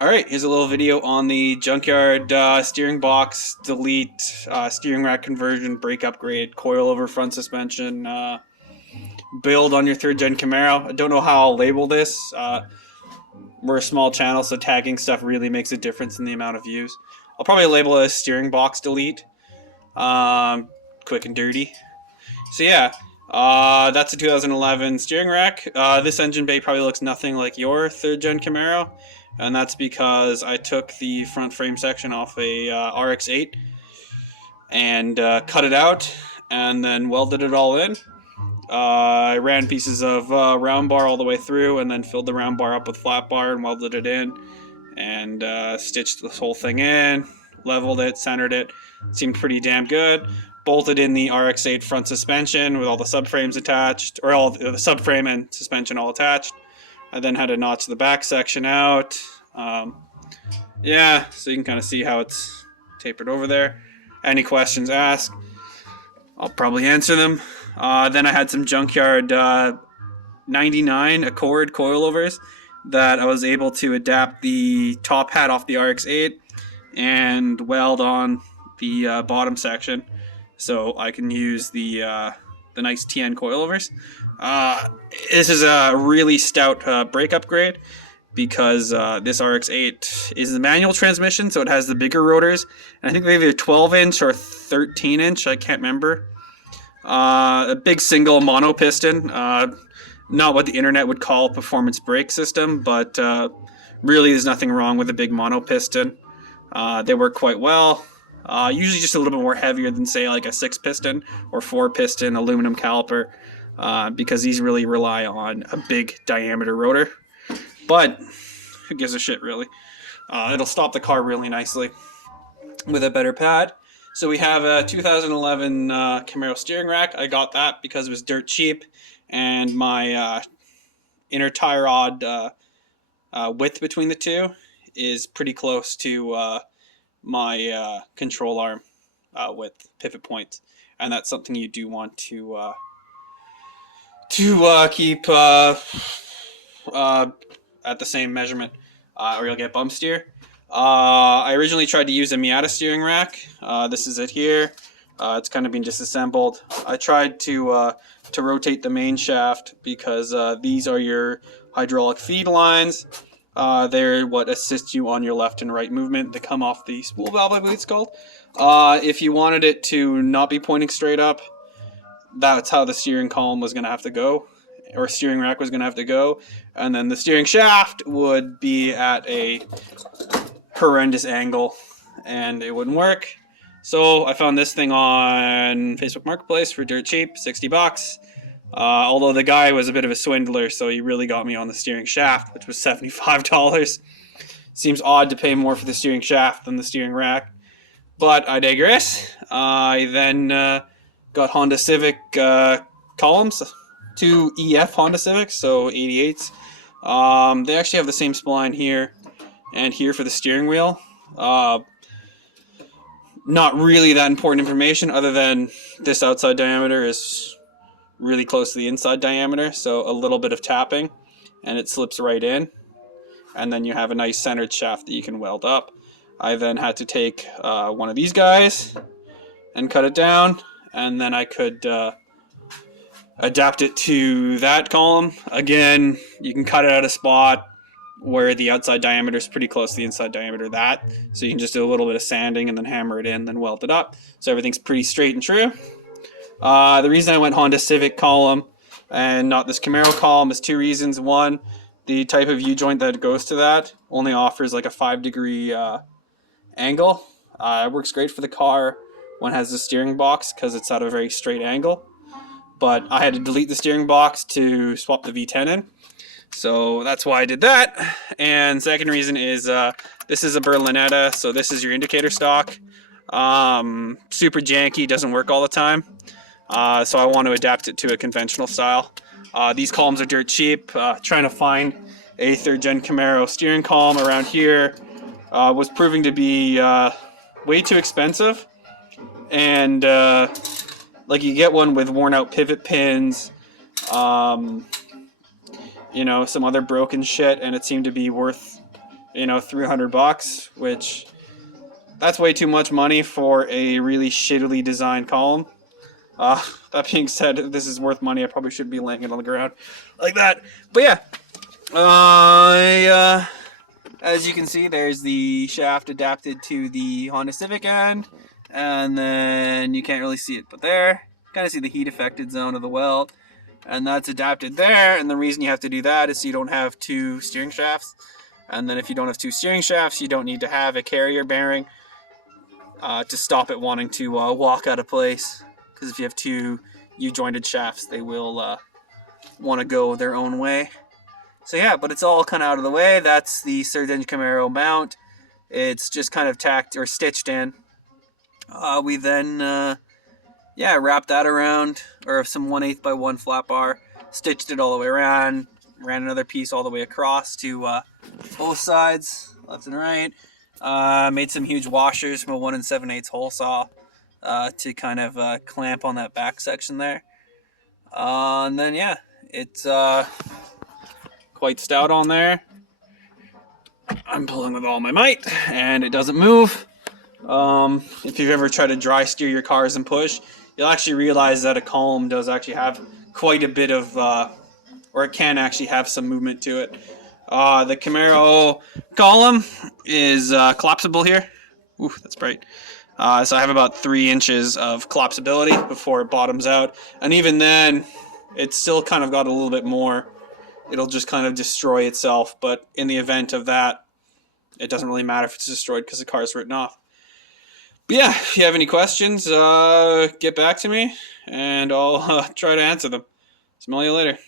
Alright, here's a little video on the junkyard steering box, delete, steering rack conversion, brake upgrade, coilover front suspension, build on your 3rd gen Camaro. I don't know how I'll label this. We're a small channel, so tagging stuff really makes a difference in the amount of views. I'll probably label it as steering box delete. Quick and dirty. So yeah, that's a 2011 steering rack. This engine bay probably looks nothing like your 3rd gen Camaro, and that's because I took the front frame section off a RX-8 and cut it out and then welded it all in. I ran pieces of round bar all the way through and then filled the round bar up with flat bar and welded it in and stitched this whole thing in, leveled it, centered it. Seemed pretty damn good. Bolted in the RX-8 front suspension with all the subframes attached, or all the subframe and suspension all attached. I then had to notch the back section out. Yeah, so you can kind of see how it's tapered over there. Any questions, ask. I'll probably answer them. Then I had some junkyard 99 Accord coilovers that I was able to adapt the top hat off the RX-8 and weld on the bottom section, so I can use the nice TN coilovers. This is a really stout brake upgrade because this RX-8 is a manual transmission, so it has the bigger rotors. And I think they're either 12-inch or 13-inch. I can't remember. A big single mono piston. Not what the internet would call a performance brake system, but really there's nothing wrong with a big mono piston. They work quite well. Usually just a little bit more heavier than, say, like a 6-piston or 4-piston aluminum caliper, because these really rely on a big diameter rotor. But who gives a shit, really? It'll stop the car really nicely with a better pad. So we have a 2011 Camaro steering rack. I got that because it was dirt cheap, and my inner tie rod width between the two is pretty close to my control arm width, pivot points, and that's something you do want to keep at the same measurement, or you'll get bump steer. I originally tried to use a Miata steering rack. This is it here. It's kind of been disassembled. I tried to rotate the main shaft because these are your hydraulic feed lines. They're what assist you on your left and right movement. They come off the spool valve, I believe it's called. If you wanted it to not be pointing straight up, that's how the steering column was going to have to go, or steering rack was going to have to go. And then the steering shaft would be at a horrendous angle, and it wouldn't work. So I found this thing on Facebook Marketplace for dirt cheap, 60 bucks. Although the guy was a bit of a swindler, so he really got me on the steering shaft, which was $75. Seems odd to pay more for the steering shaft than the steering rack, but I digress. I then got Honda Civic columns, 2 EF Honda Civics, so 88s. They actually have the same spline here and here for the steering wheel. Not really that important information, other than this outside diameter is really close to the inside diameter, so a little bit of tapping and it slips right in, and then you have a nice centered shaft that you can weld up. I then had to take one of these guys and cut it down, and then I could adapt it to that column. Again, you can cut it at a spot where the outside diameter is pretty close to the inside diameter of that, so you can just do a little bit of sanding and then hammer it in, then weld it up, so everything's pretty straight and true. The reason I went Honda Civic column and not this Camaro column is 2 reasons. One, the type of U-joint that goes to that only offers like a 5-degree angle. It works great for the car when it has the steering box because it's at a very straight angle. But I had to delete the steering box to swap the V10 in. So that's why I did that. And second reason is this is a Berlinetta, so this is your indicator stock. Super janky, doesn't work all the time. So I want to adapt it to a conventional style. These columns are dirt cheap. Trying to find a 3rd gen Camaro steering column around here was proving to be way too expensive. And like, you get one with worn out pivot pins, you know, some other broken shit, and it seemed to be worth $300, which that's way too much money for a really shittily designed column. That being said, if this is worth money, I probably should be laying it on the ground like that. But yeah, as you can see, there's the shaft adapted to the Honda Civic end, and then you can't really see it, but there, kind of see the heat affected zone of the welt, and that's adapted there. And the reason you have to do that is so you don't have two steering shafts, and then if you don't have two steering shafts, you don't need to have a carrier bearing to stop it wanting to walk out of place. Because if you have two U-jointed shafts, they will want to go their own way. So yeah, but it's all kind of out of the way. That's the third engine Camaro mount. It's just kind of tacked or stitched in. We then wrapped that around, or some 1/8 by 1 flat bar, stitched it all the way around, ran another piece all the way across to both sides, left and right. Made some huge washers from a 1 7/8 hole saw to kind of clamp on that back section there. And then yeah, it's quite stout on there. I'm pulling with all my might, and it doesn't move. If you've ever tried to dry steer your cars and push, you'll actually realize that a column does actually have quite a bit of, or it can actually have some movement to it. The Camaro column is collapsible here. Ooh, that's bright. So I have about 3 inches of collapsibility before it bottoms out. And even then, it's still kind of got a little bit more. It'll just kind of destroy itself. But in the event of that, it doesn't really matter if it's destroyed because the car is written off. But yeah, if you have any questions, get back to me, and I'll try to answer them. Smell you later.